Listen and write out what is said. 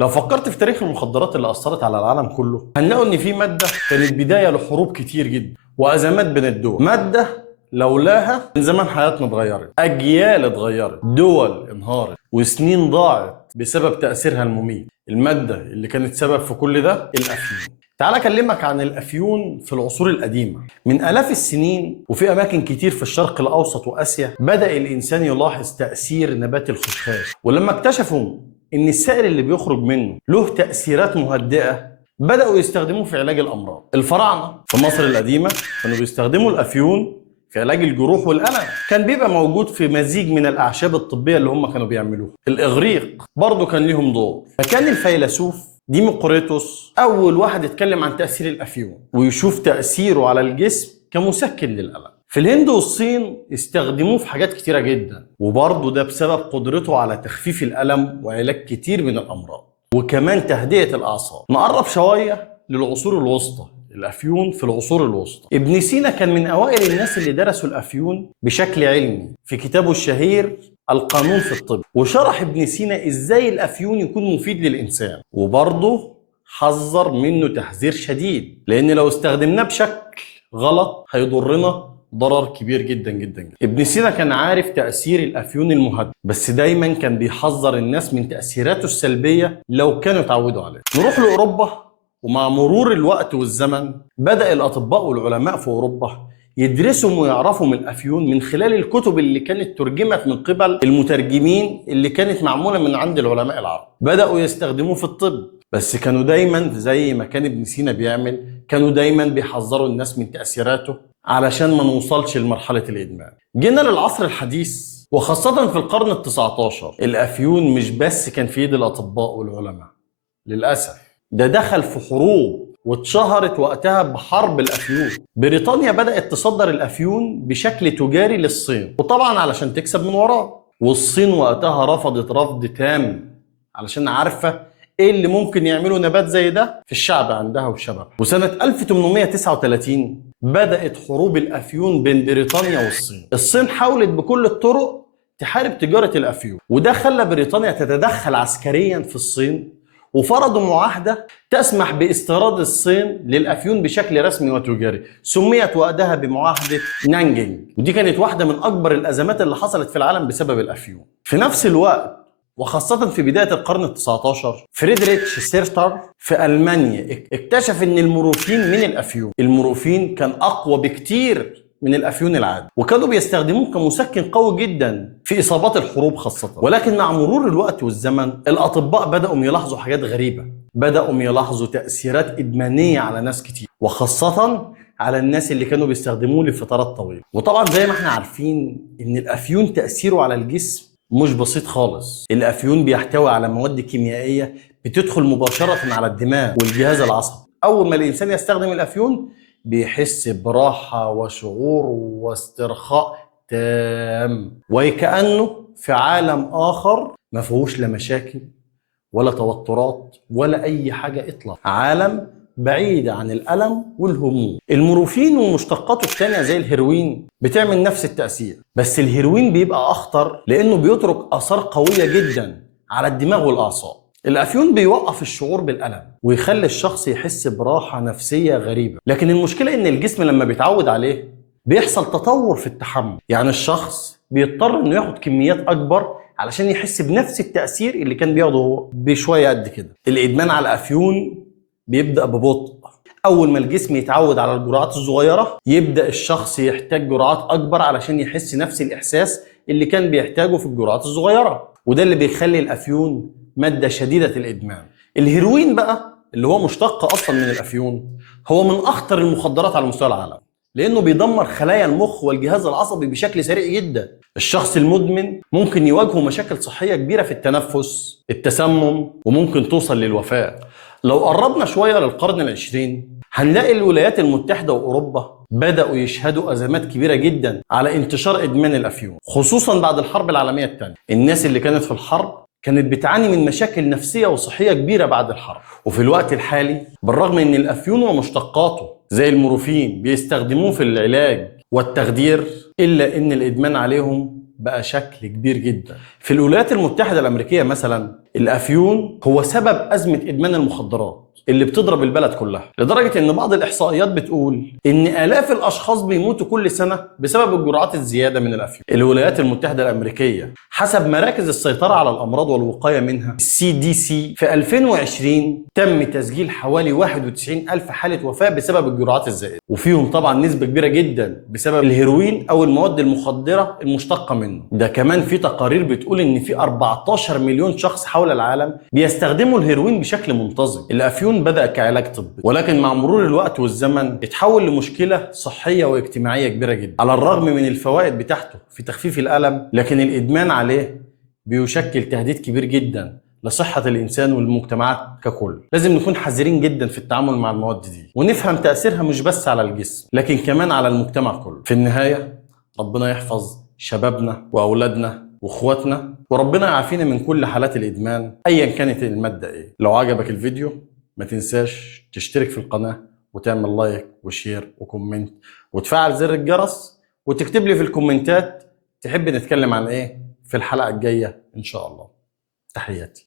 لو فكرت في تاريخ المخدرات اللي أثرت على العالم كله هنلاقي إن في مادة كانت بداية لحروب كتير جدا وأزمات بين الدول. مادة لولاها من زمان حياتنا اتغيرت، أجيال اتغيرت، دول انهارت، وسنين ضاعت بسبب تأثيرها المميت. المادة اللي كانت سبب في كل ده الأفيون. تعال أكلمك عن الأفيون في العصور القديمة. من آلاف السنين وفي أماكن كتير في الشرق الأوسط وآسيا بدأ الإنسان يلاحظ تأثير نبات الخشخاش، ولما اكتشفوا إن السائل اللي بيخرج منه له تأثيرات مهدئة بدأوا يستخدموه في علاج الأمراض. الفراعنة في مصر القديمة كانوا بيستخدموا الأفيون في علاج الجروح والألم، كان بيبقى موجود في مزيج من الأعشاب الطبية اللي هم كانوا بيعملوها. الإغريق برضه كان ليهم دور، فكان الفيلسوف ديمقريطس أول واحد يتكلم عن تأثير الأفيون ويشوف تأثيره على الجسم كمسكن للألم. في الهند والصين استخدموه في حاجات كتيرة جدا، وبرضه ده بسبب قدرته على تخفيف الألم وعلاج كتير من الأمراض وكمان تهدئة الأعصاب. نقرب شوية للعصور الوسطى. الأفيون في العصور الوسطى، ابن سينا كان من أوائل الناس اللي درسوا الأفيون بشكل علمي في كتابه الشهير القانون في الطب، وشرح ابن سينا إزاي الأفيون يكون مفيد للإنسان، وبرضه حذر منه تحذير شديد لأن لو استخدمناه بشكل غلط هيضرنا ضرر كبير جدا جدا جدا. ابن سينا كان عارف تأثير الأفيون المهدئ، بس دايما كان بيحذر الناس من تأثيراته السلبية لو كانوا اتعودوا عليه. نروح لأوروبا، ومع مرور الوقت والزمن بدأ الأطباء والعلماء في أوروبا يدرسوا ويعرفوا من الأفيون من خلال الكتب اللي كانت ترجمت من قبل المترجمين اللي كانت معمولة من عند العلماء العرب. بدأوا يستخدموه في الطب، بس كانوا دايما زي ما كان ابن سينا بيعمل، كانوا دايما بيحذروا الناس من تأثيراته علشان ما نوصلش لمرحلة الإدمان. جينا للعصر الحديث وخاصة في القرن ال19، الأفيون مش بس كان في ايد الأطباء والعلماء، للأسف ده دخل في حروب واتشهرت وقتها بحرب الأفيون. بريطانيا بدأت تصدر الأفيون بشكل تجاري للصين، وطبعا علشان تكسب من وراه، والصين وقتها رفضت رفض تام علشان عارفة ايه اللي ممكن يعملوا نبات زي ده في الشعب عندها وشبابها. وسنة 1839 بدأت حروب الأفيون بين بريطانيا والصين. الصين حاولت بكل الطرق تحارب تجارة الأفيون، وده خلى بريطانيا تتدخل عسكريا في الصين، وفرضوا معاهدة تسمح باستيراد الصين للأفيون بشكل رسمي وتجاري، سميت وقتها بمعاهدة نانجينج، ودي كانت واحدة من أكبر الأزمات اللي حصلت في العالم بسبب الأفيون. في نفس الوقت وخاصة في بداية القرن ال19 فريدريتش سيرتر في ألمانيا اكتشف إن المورفين من الأفيون، المورفين كان أقوى بكتير من الأفيون العادي، وكانوا بيستخدموه كمسكن قوي جدا في إصابات الحروب خاصة. ولكن مع مرور الوقت والزمن الأطباء بدأوا يلاحظوا حاجات غريبة، بدأوا يلاحظوا تأثيرات إدمانية على ناس كتير، وخاصة على الناس اللي كانوا بيستخدموه لفترات طويلة. وطبعا زي ما احنا عارفين إن الأفيون تأثيره على الجسم مش بسيط خالص. الأفيون بيحتوي على مواد كيميائية بتدخل مباشرة على الدماغ والجهاز العصبي. أول ما الإنسان يستخدم الأفيون بيحس براحة وشعور واسترخاء تام، وكأنه في عالم آخر ما فيهوش لا مشاكل ولا توترات ولا أي حاجة إطلاقا، عالم بعيد عن الألم والهموم. المورفين ومشتقاته التانية زي الهيروين بتعمل نفس التأثير، بس الهيروين بيبقى أخطر لأنه بيترك آثار قوية جدا على الدماغ والأعصاب. الأفيون بيوقف الشعور بالألم ويخلي الشخص يحس براحة نفسية غريبة، لكن المشكلة إن الجسم لما بيتعود عليه بيحصل تطور في التحمل، يعني الشخص بيضطر إنه ياخد كميات أكبر علشان يحس بنفس التأثير اللي كان بياخده بشوية قد كده. الإدمان على الأفيون بيبدأ ببطء. أول ما الجسم يتعود على الجرعات الصغيرة يبدأ الشخص يحتاج جرعات أكبر علشان يحس نفس الإحساس اللي كان بيحتاجه في الجرعات الصغيرة، وده اللي بيخلي الأفيون مادة شديدة الإدمان. الهيروين بقى اللي هو مشتق أصلا من الأفيون هو من أخطر المخدرات على مستوى العالم، لأنه بيدمر خلايا المخ والجهاز العصبي بشكل سريع جدا. الشخص المدمن ممكن يواجهه مشاكل صحية كبيرة في التنفس، التسمم، وممكن توصل للوفاة. لو قربنا شوية للقرن العشرين هنلاقي الولايات المتحدة وأوروبا بدأوا يشهدوا أزمات كبيرة جدا على انتشار إدمان الأفيون، خصوصا بعد الحرب العالمية الثانية. الناس اللي كانت في الحرب كانت بتعاني من مشاكل نفسية وصحية كبيرة بعد الحرب. وفي الوقت الحالي بالرغم ان الأفيون ومشتقاته زي المورفين بيستخدموه في العلاج والتخدير، إلا ان الإدمان عليهم بقى شكل كبير جدا. في الولايات المتحدة الأمريكية مثلا الأفيون هو سبب أزمة إدمان المخدرات اللي بتضرب البلد كلها، لدرجة ان بعض الاحصائيات بتقول ان الاف الاشخاص بيموتوا كل سنة بسبب الجرعات الزيادة من الافيون. الولايات المتحدة الامريكية حسب مراكز السيطرة على الامراض والوقاية منها CDC في 2020 تم تسجيل حوالي 91 الف حالة وفاة بسبب الجرعات الزائدة، وفيهم طبعا نسبة كبيرة جدا بسبب الهيروين او المواد المخدرة المشتقة منه. ده كمان في تقارير بتقول ان في 14 مليون شخص حول العالم بيستخدموا الهيروين بشكل منتظم. الافيون بدأ كعلاج طبي، ولكن مع مرور الوقت والزمن اتحول لمشكلة صحية واجتماعية كبيرة جدا. على الرغم من الفوائد بتاعته في تخفيف الألم، لكن الإدمان عليه بيشكل تهديد كبير جدا لصحة الإنسان والمجتمعات ككل. لازم نكون حذرين جدا في التعامل مع المواد دي، ونفهم تأثيرها مش بس على الجسم لكن كمان على المجتمع كله. في النهاية ربنا يحفظ شبابنا وأولادنا واخواتنا، وربنا يعافينا من كل حالات الإدمان أيا كانت المادة إيه. لو عجبك الفيديو ما تنساش تشترك في القناة وتعمل لايك وشير وكومنت وتفعل زر الجرس، وتكتب لي في الكومنتات تحب نتكلم عن ايه في الحلقة الجاية ان شاء الله. تحياتي.